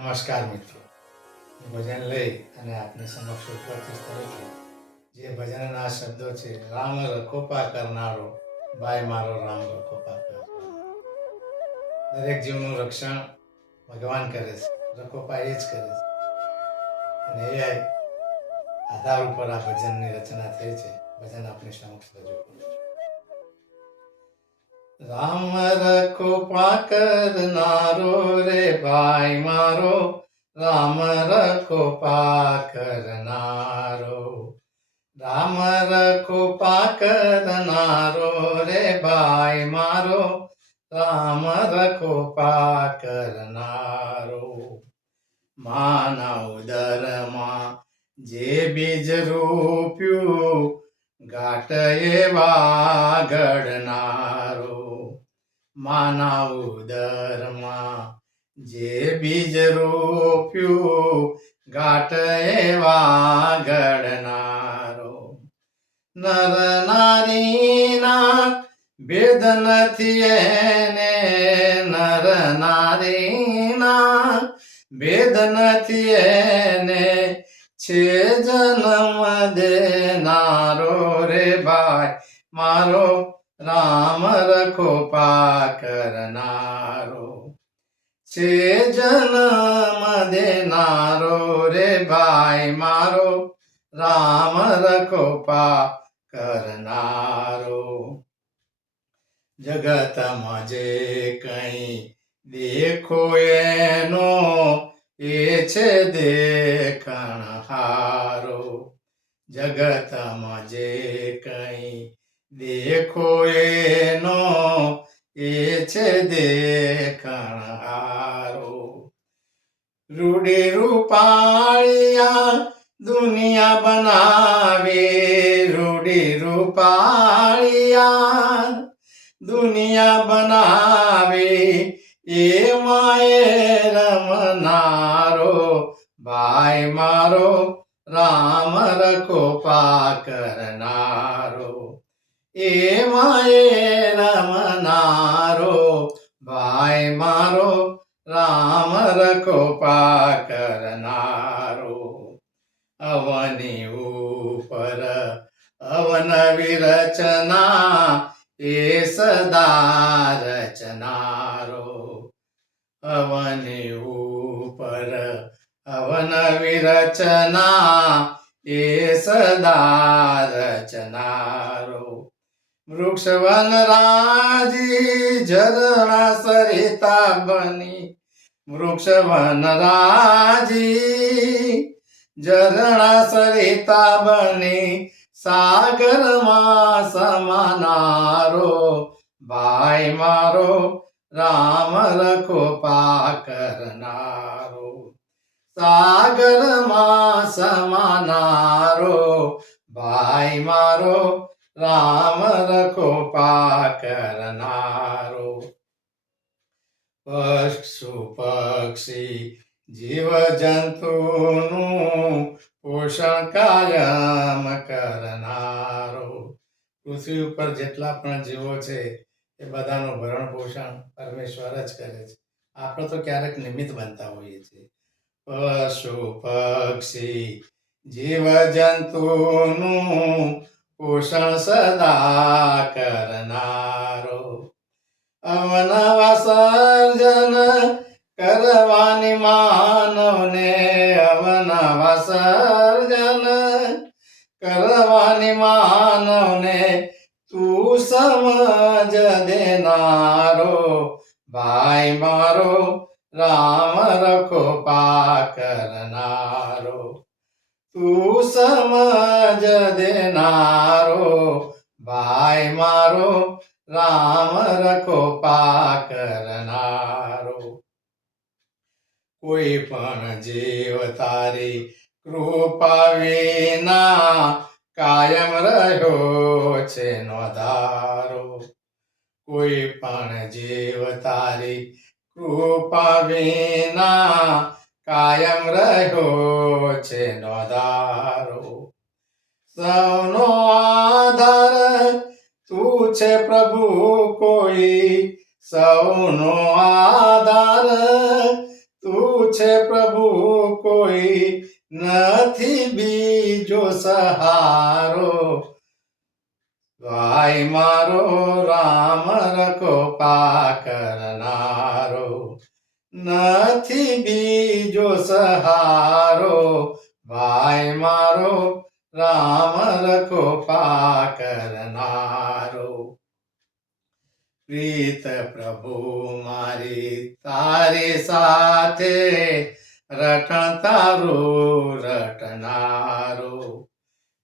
નમસ્કાર મિત્રો, ભજન લઈ અને આપની સમક્ષ ઉપસ્થિત થયો છું. જે ભજનના શબ્દો છે, રામ રખોપા કરનારો ભાઈ મારો રામ રખોપા કરનારો. દરેક જીવનું રક્ષણ ભગવાન કરે છે, રખોપા એ જ કરે છે. અને એ આધાર ઉપર આ ભજનની રચના થઈ છે. ભજન આપની સમક્ષ રજૂ કરું છું. રામ રખોપા કરનારો રે ભાઈ મારો, રામ રખોપા કરનારો. રામ રખોપા કરનારો રે ભાઈ મારો, રામ રખોપા કરનારો. માના ઉદરમાં જે બીજ રોપ્યું, ઘાટ એવા ઘડનારો. માના ઉદરમાં જે બીજ રોપ્યું, ઘાટ એવા ઘડનારો. નર નારીના ભેદ નથી એને, નર નારીના ભેદ નથી એને, છે જન્મ દેનારો રે ભાઈ મારો, રામ રખોપા કરનારો. છે જન્મ દેનારો રે ભાઈ મારો, રામ રખોપા કરનારો. જગતમાં જે કંઈ દેખો એનો, એ છે દેખણહારો. જગતમાં જે કંઈ દેખો એનો, એ છે દેખણહારો. રૂડી રૂપાળિયા દુનિયા બનાવે, રૂડી રૂપાળિયા દુનિયા બનાવે, એમાં એ રમનારો ભાઈ મારો, રામ રખોપા કરનારો. એમાં એ રમનારો ભાઈ મારો, રામ રખોપા કરનારો. અવની ઉપર અવન વિરચના, એ સદા રચનારો. અવની ઉપર અવન વિરચના, એ સદા રચનારો. વૃક્ષ વનરાજી ઝરણા સરિતા બની, વૃક્ષ વનરાજી ઝરણા સરિતા બની, સાગરમાં સમાનારો ભાઈ મારો, રામ રખોપા કરનારો. સાગરમાં સમાનારો ભાઈ મારો, રામ રખોપા કરનારો. પશુ પક્ષી જીવ જંતુનું પોષણ કાયમ કરનારો. પૃથ્વી ઉપર જેટલા પણ જીવો છે, એ બધાનું ભરણ પોષણ પરમેશ્વર જ કરે છે. આપણે તો ક્યારેક નિમિત્ત બનતા હોઈએ છીએ. પશુ પક્ષી જીવ જંતુનું પોષણ સદા કરનારો. અવનવા સર્જન કરવાની માનવને, અવનવા સર્જન કરવાની માનવને, તું સમજ દેનારો ભાઈ મારો, રામ રખોપા કરનારો. તું સમજ દેનારો ભાઈ મારો, રામ રખોપા કરનારો. કોઈ પણ જીવ તારી કૃપા વિના, કાયમ રહ્યો છે નોધારો. કોઈ પણ જીવ તારી કૃપા વિના, કાયમ રહ્યો છે નોધારો. સૌનો આધાર તું છે પ્રભુ, કોઈ સૌનો આધાર તું છે પ્રભુ, કોઈ નથી બીજો સહારો. ભાઈ મારો રામ રખોપા કરનારો, નથી બીજો સહારો. ભાઈ મારો રામ રખોપા કરનારો. પ્રીત પ્રભુ મારી તારી સાથે, રટણ તારું રટનારો.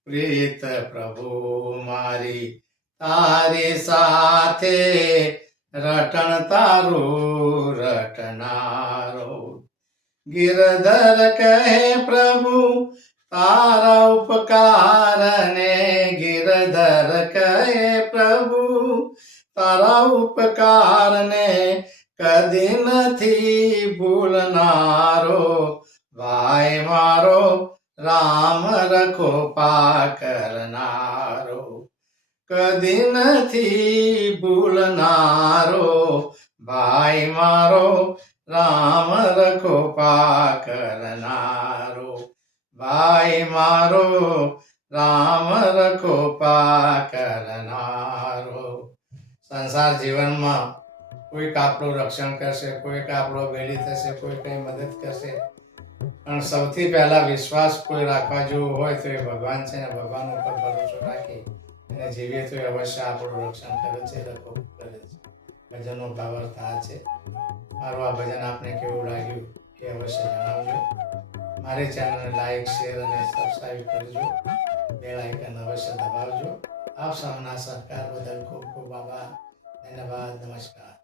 પ્રીત પ્રભુ મારી તારી સાથે, રટણ તારું રટનારો. ગિરધર કહે પ્રભુ તારા ઉપકારને, ગિરધર કહે પ્રભુ તારા ઉપકારને, કદી નથી ભૂલનારો. ભાઈ મારો રામ રખોપા કરનારો, કદી નથી ભૂલનારો. ભાઈ મારો રામ રખોપા કરનારો. ભાઈ મારો રામ રખોપા કરનારો. સંસાર જીવનમાં કોઈક આપણું રક્ષણ કરશે, કોઈક આપણો બેડી થશે, કોઈ કઈ મદદ કરશે, પણ સૌથી પહેલા વિશ્વાસ કોઈ રાખવા જેવું હોય તો એ ભગવાન છે ને. ભગવાન ઉપર ભરોસો રાખી અને જીવીએ તો એ અવશ્ય આપણું રક્ષણ કરે છે, રખો કરે છે. ભજનનો ભાવાર્થ આ છે. મારું આ ભજન આપને કેવું લાગ્યું એ અવશ્ય જણાવજો. મારી ચેનલને લાઈક, શેર અને સબસ્ક્રાઈબ કરજો. બેલ આઇકન અવશ્ય દબાવજો. આપ સૌના સહકાર બદલ ખૂબ ખૂબ આભાર. ધન્યવાદ. નમસ્કાર.